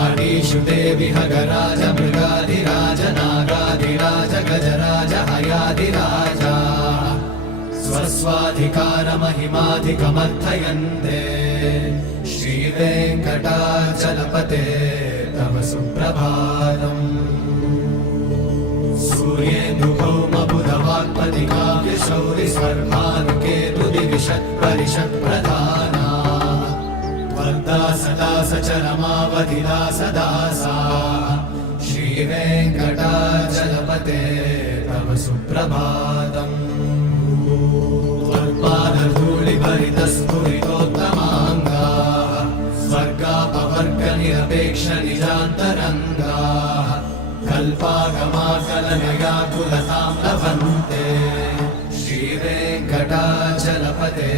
आदिषु ते विहगराज मृगाधिराज नागाधिराज गजराज हयाधिराजा स्वस्वाधिकारमहिमाधिकमर्थयन्ते श्रीवेङ्कटाचलपते तव सुप्रभातम् सूर्येन्दुभौमबुधवाक्पतिकाव्यशौरिस्वर्भानुकेतुदिविषत्परिषत्प्रधाना वर्धा सदा सचरमावधिदासदासा श्रीवेङ्कटाचलपते तव सुप्रभातम् त्वत्पादधूलिभरितस्फुरितोत्तमाङ्गाः स्वर्गापवर्गनिरपेक्षनिजान्तरङ्गाः कल्पागमाकलनयाकुलतां लभन्ते श्रीवेङ्कटाचलपते